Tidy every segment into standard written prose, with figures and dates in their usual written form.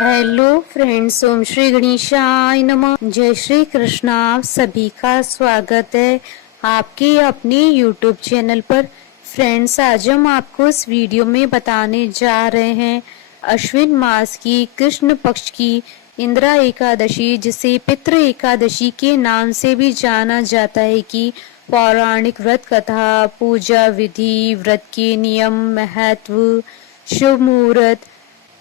Hello friends, ओम श्री गणेशाय नमः। जय श्री कृष्ण। आप सभी का स्वागत है आपके अपने यूट्यूब चैनल पर। फ्रेंड्स, आज हम आपको इस वीडियो में बताने जा रहे हैं अश्विन मास की कृष्ण पक्ष की इंदिरा एकादशी, जिसे पितृ एकादशी के नाम से भी जाना जाता है, कि पौराणिक व्रत कथा, पूजा विधि, व्रत के नियम, महत्व, शुभ मुहूर्त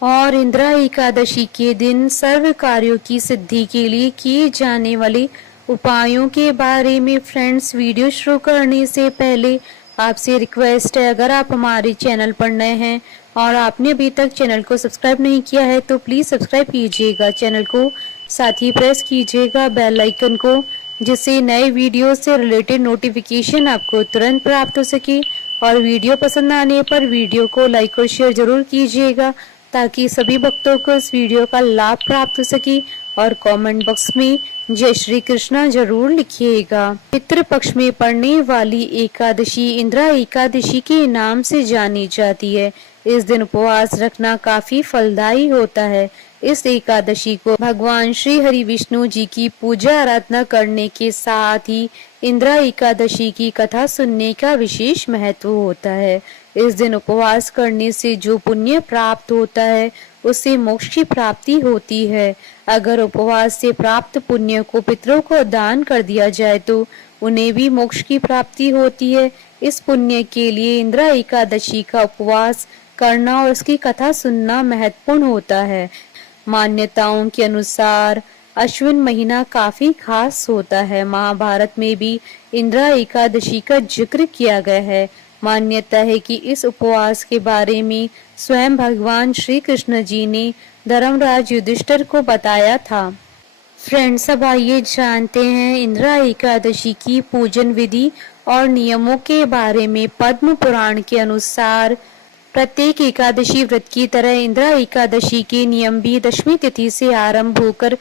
और इंदिरा एकादशी के दिन सर्व कार्यों की सिद्धि के लिए किए जाने वाले उपायों के बारे में। फ्रेंड्स, वीडियो शुरू करने से पहले आपसे रिक्वेस्ट है, अगर आप हमारे चैनल पर नए हैं और आपने अभी तक चैनल को सब्सक्राइब नहीं किया है तो प्लीज सब्सक्राइब कीजिएगा चैनल को, साथ ही प्रेस कीजिएगा बेल आइकन को, जिससे नए वीडियो से रिलेटेड नोटिफिकेशन आपको तुरंत प्राप्त हो सके। और वीडियो पसंद आने पर वीडियो को लाइक और शेयर जरूर कीजिएगा, ताकि सभी भक्तों को इस वीडियो का लाभ प्राप्त हो सके। और कमेंट बॉक्स में जय श्री कृष्णा जरूर लिखिएगा। पितृ पक्ष में पड़ने वाली एकादशी इंदिरा एकादशी के नाम से जानी जाती है। इस दिन उपवास रखना काफी फलदायी होता है। इस एकादशी को भगवान श्री हरि विष्णु जी की पूजा आराधना करने के साथ ही इंदिरा एकादशी की कथा सुनने का विशेष महत्व होता है। इस दिन उपवास करने से जो पुण्य प्राप्त होता है उससे मोक्ष की प्राप्ति होती है। अगर उपवास से प्राप्त पुण्य को पितरों को दान कर दिया जाए तो उन्हें भी मोक्ष की प्राप्ति होती है। इस पुण्य के लिए इंदिरा एकादशी का उपवास करना और उसकी कथा सुनना महत्वपूर्ण होता है। मान्यताओं के अनुसार अश्विन महीना काफी खास होता है। महाभारत में भी इंदिरा एकादशी का जिक्र किया गया है। मान्यता है कि इस उपवास के बारे में स्वयं भगवान श्री कृष्ण जी ने धर्मराज युधिष्ठिर को बताया था। फ्रेंड्स, अब आइए जानते हैं इंदिरा एकादशी की पूजन विधि और नियमों के बारे में। पद्म पुराण के अनुसार प्रत्येक एकादशी व्रत की तरह इंदिरा एकादशी के नियम भी दशमी तिथि से आरंभ होकर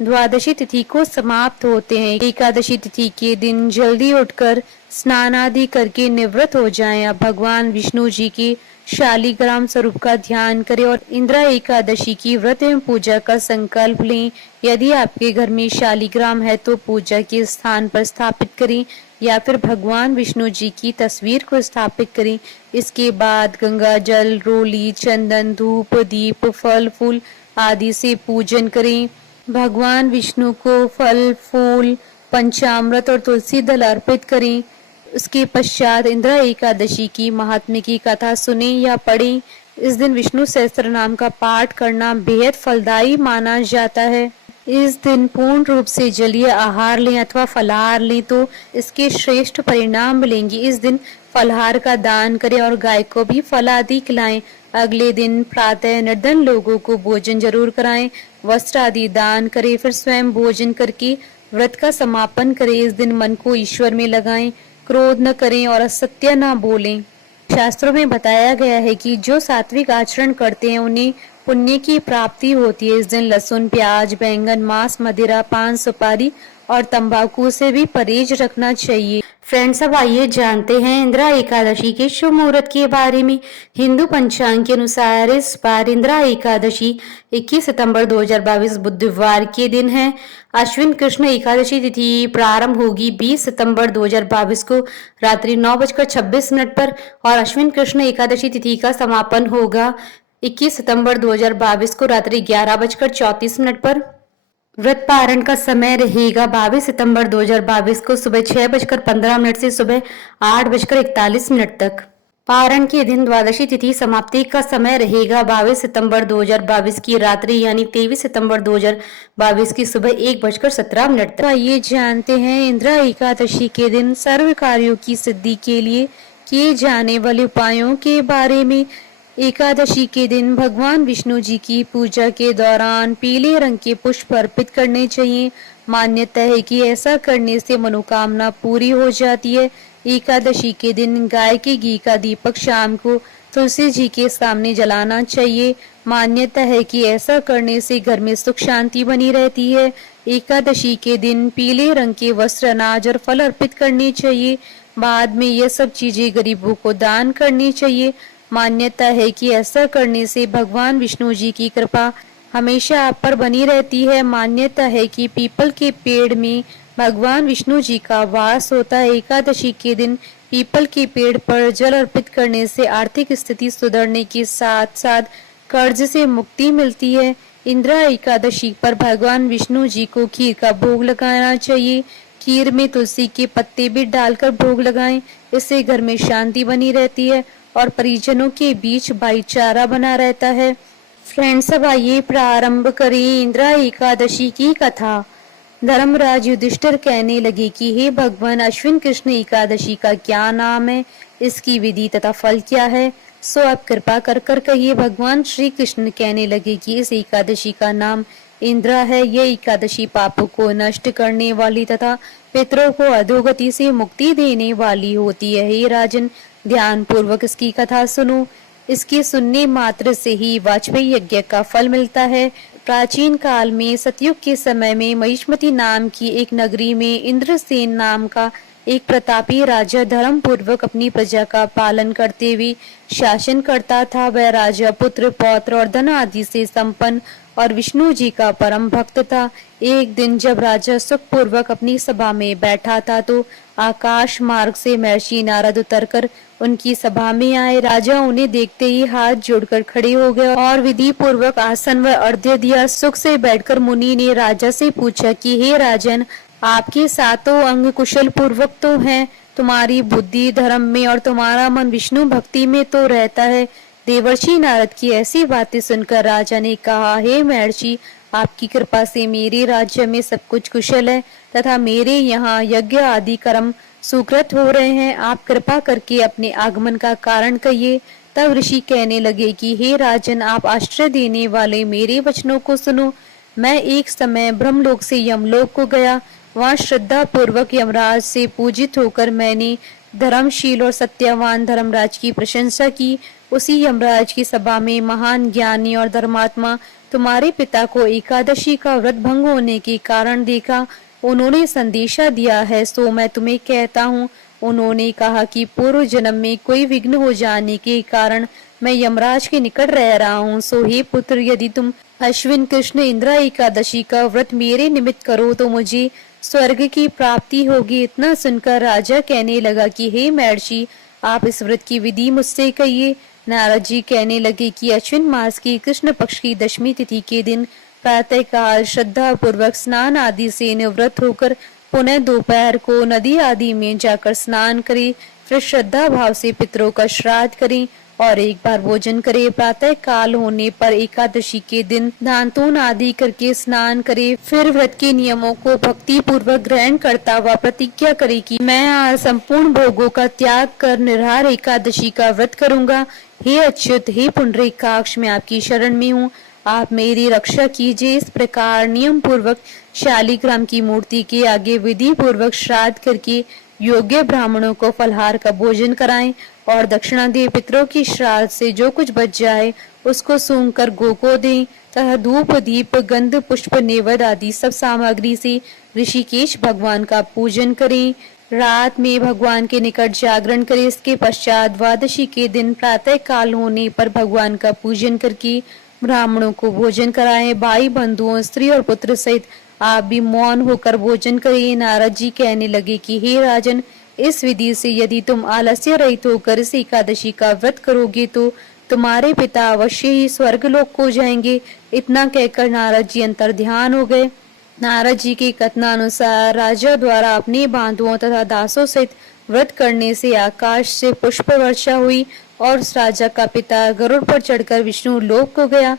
द्वादशी तिथि को समाप्त होते हैं। एकादशी तिथि के दिन जल्दी उठकर स्नान आदि करके निवृत्त हो जाएं। अब भगवान विष्णु जी के शालिग्राम स्वरूप का ध्यान करें और इंदिरा एकादशी की व्रत एवं पूजा का संकल्प लें। यदि आपके घर में शालिग्राम है तो पूजा के स्थान पर स्थापित करें या फिर भगवान विष्णु जी की तस्वीर को स्थापित करें। इसके बाद गंगा जल, रोली, चंदन, धूप, दीप, फल फूल आदि से पूजन करें। भगवान विष्णु को फल फूल, पंचामृत और तुलसी दल अर्पित करें। उसके पश्चात इंदिरा एकादशी की महात्म्य की कथा सुने या पढ़ें। इस दिन विष्णु सहस्त्र नाम का पाठ करना बेहद फलदायी माना जाता है। इस दिन पूर्ण रूप से जलीय आहार लें अथवा फलाहार लें तो इसके श्रेष्ठ परिणाम मिलेंगे। इस दिन फलाहार का दान करें और गाय को भी फल आदि खिलाएं। अगले दिन प्रातः निर्धन लोगों को भोजन जरूर कराएं, वस्त्र आदि दान करें, फिर स्वयं भोजन करके व्रत का समापन करें। इस दिन मन को ईश्वर में लगाएं, क्रोध न करें और असत्य न बोलें। शास्त्रों में बताया गया है कि जो सात्विक आचरण करते हैं उन्हें पुण्य की प्राप्ति होती है। इस दिन लहसुन, प्याज, बैंगन, मांस, मदिरा, पान, सुपारी और तंबाकू से भी परहेज रखना चाहिए। फ्रेंड्स, अब आइए जानते हैं इंदिरा एकादशी के शुभ मुहूर्त के बारे में। हिंदू पंचांग के अनुसार इस बार इंदिरा एकादशी 21 सितंबर 2022 बुधवार के दिन है। अश्विन कृष्ण एकादशी तिथि प्रारंभ होगी 20 सितंबर 2022 को रात्रि 9:26 पर और अश्विन कृष्ण एकादशी तिथि का समापन होगा 21 सितंबर 2022 को रात्रि 11:34 पर। व्रत पारण का समय रहेगा 22 सितंबर 2022 को सुबह 6:15 से सुबह 8:41 तक। पारण के दिन द्वादशी तिथि समाप्ति का समय रहेगा 22 सितंबर 2022 की रात्रि यानी 23 सितंबर 2022 की सुबह 1:17 तक। आइए जानते हैं इंदिरा एकादशी के दिन सर्व कार्यों की सिद्धि के लिए किए जाने वाले उपायों के बारे में। एकादशी के दिन भगवान विष्णु जी की पूजा के दौरान पीले रंग के पुष्प अर्पित करने चाहिए। मान्यता है कि ऐसा करने से मनोकामना पूरी हो जाती है। एकादशी के दिन गाय के घी का दीपक शाम को तुलसी जी के सामने जलाना चाहिए। मान्यता है कि ऐसा करने से घर में सुख शांति बनी रहती है। एकादशी के दिन पीले रंग के वस्त्र, अनाज और फल अर्पित करने चाहिए। बाद में यह सब चीजें गरीबों को दान करनी चाहिए। मान्यता है कि ऐसा करने से भगवान विष्णु जी की कृपा हमेशा आप पर बनी रहती है। मान्यता है कि पीपल के पेड़ में भगवान विष्णु जी का वास होता है। एकादशी के दिन पीपल के पेड़ पर जल अर्पित करने से आर्थिक स्थिति सुधरने के साथ साथ कर्ज से मुक्ति मिलती है। इंदिरा एकादशी पर भगवान विष्णु जी को खीर का भोग लगाना चाहिए। खीर में तुलसी के पत्ते भी डालकर भोग लगाएं। इससे घर में शांति बनी रहती है और परिजनों के बीच भाईचारा बना रहता है। फ्रेंड्स, अब आइए प्रारंभ करें इंदिरा एकादशी की कथा। धर्मराज युधिष्ठिर कहने लगे कि हे भगवान, अश्विन कृष्ण एकादशी का क्या नाम है, इसकी विधि तथा फल क्या है, सो आप कृपा कर कर कहिए। भगवान श्री कृष्ण कहने लगे कि इस एकादशी का नाम इंद्रा है। यह एकादशी पापों को नष्ट करने वाली तथा पितरों को अधोगति से मुक्ति देने वाली होती है। हे राजन, ध्यान पूर्वक इसकी कथा सुनो। इसके सुनने मात्र से ही वाजपेयी यज्ञ का फल मिलता है। प्राचीन काल में सतयुग के समय में महिष्मती नाम की एक नगरी में इंद्रसेन नाम का एक प्रतापी राजा धर्म पूर्वक अपनी प्रजा का पालन करते हुए शासन करता था। वह राजा पुत्र पौत्र और धन आदि से संपन्न और विष्णु जी का परम भक्त था। एक दिन जब राजा सुख पूर्वक अपनी सभा में बैठा था तो आकाश मार्ग से महर्षि नारद उतरकर उनकी सभा में आए। राजा उन्हें देखते ही हाथ जोड़कर खड़े हो गए और विधि पूर्वक आसन व अर्घ्य दिया। सुख से बैठकर मुनि ने राजा से पूछा कि हे राजन, आपके सातों अंग कुशल पूर्वक तो हैं, तुम्हारी बुद्धि धर्म में और तुम्हारा मन विष्णु भक्ति में तो रहता है। देवर्षि नारद की ऐसी बातें सुनकर राजा ने कहा, हे महर्षि, आपकी कृपा से मेरे राज्य में सब कुछ कुशल है तथा मेरे यहाँ यज्ञ आदि कर्म सुकृत हो रहे हैं। आप कृपा करके अपने आगमन का कारण कहिए। तब ऋषि कहने लगे कि हे राजन, आप आश्रय देने वाले मेरे वचनों को सुनो। मैं एक समय ब्रह्मलोक से यमलोक को गया। वहाँ श्रद्धा पूर्वक यमराज से पूजित होकर मैंने धर्मशील और सत्यवान धर्मराज की प्रशंसा की। उसी यमराज की सभा में महान ज्ञानी और धर्मात्मा तुम्हारे पिता को एकादशी का व्रत भंग होने के कारण देखा। उन्होंने संदेशा दिया है, सो मैं तुम्हें कहता हूँ। उन्होंने कहा कि पूर्व जन्म में कोई विघ्न हो जाने के कारण मैं यमराज के निकट रह रहा हूँ। सो हे पुत्र, यदि तुम अश्विन कृष्ण इंदिरा एकादशी का व्रत मेरे निमित्त करो तो मुझे स्वर्ग की प्राप्ति होगी। इतना सुनकर राजा कहने लगा कि हे महर्षि, आप इस व्रत की विधि मुझसे कहिए। नारद जी कहने लगे कि अश्विन मास की कृष्ण पक्ष की दशमी तिथि के दिन प्रातः काल श्रद्धा पूर्वक स्नान आदि से निवृत्त होकर पुनः दोपहर को नदी आदि में जाकर स्नान करें। फिर श्रद्धा भाव से पितरों का श्राद्ध करें और एक बार भोजन करे। प्रातः काल होने पर एकादशी के दिन दांतोन आदि करके स्नान करे। फिर व्रत के नियमों को भक्ति पूर्वक ग्रहण करता हुआ प्रतिज्ञा करे कि मैं आज संपूर्ण भोगों का त्याग कर निराहार एकादशी का व्रत करूंगा। हे अच्युत, हे पुंडरीकाक्ष, मैं आपकी शरण में हूँ, आप मेरी रक्षा कीजिए। इस प्रकार नियम पूर्वक शालिग्राम की मूर्ति के आगे विधि पूर्वक श्राद्ध करके योग्य ब्राह्मणों को फलहार का भोजन कराएं और दक्षिणा दे। पितरों की श्राद्ध से जो कुछ बच जाए उसको सूंघ कर गो को दें तथा धूप दीप गंध पुष्प नेवद आदि सब सामग्री से ऋषिकेश भगवान का पूजन करें। रात में भगवान के निकट जागरण करें। इसके पश्चात द्वादशी के दिन प्रातः काल होने पर भगवान का पूजन करके ब्राह्मणों को भोजन कराएं। भाई बंधुओं, स्त्री और पुत्र सहित आप भी मौन होकर भोजन करिए। नारद जी कहने लगे कि हे राजन, इस विधि से यदि तुम आलस्य रहित होकर इस एकादशी का व्रत करोगे तो तुम्हारे पिता अवश्य ही स्वर्गलोक को जाएंगे। इतना कहकर नारद जी अंतर ध्यान हो गए। नारद जी के कथनानुसार राजा द्वारा अपने बांधुओं तथा दासों सहित व्रत करने से आकाश से पुष्प वर्षा हुई और उस राजा का पिता गरुड़ पर चढ़कर विष्णु लोक को गया।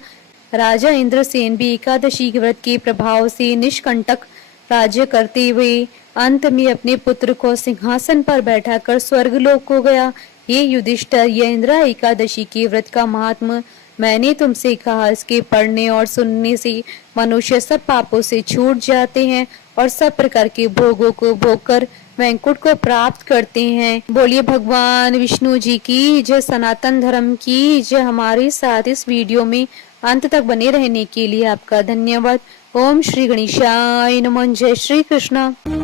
राजा इंद्रसेन भी एकादशी के व्रत के प्रभाव से निष्कंटक राज्य करते हुए अंत में अपने पुत्र को सिंहासन पर बैठाकर स्वर्गलोक को गया। हे युधिष्ठिर, यह इंदिरा एकादशी के व्रत का महात्म मैंने तुमसे कहा। इसके पढ़ने और सुनने से मनुष्य सब पापों से छूट जाते हैं और सब प्रकार के भोगों को भोग कर वैकुंठ को प्राप्त करते हैं। बोलिए भगवान विष्णु जी की जय, सनातन धर्म की जय। हमारे साथ इस वीडियो में अंत तक बने रहने के लिए आपका धन्यवाद। ओम श्री गणेशाय नमः। जय श्री कृष्ण।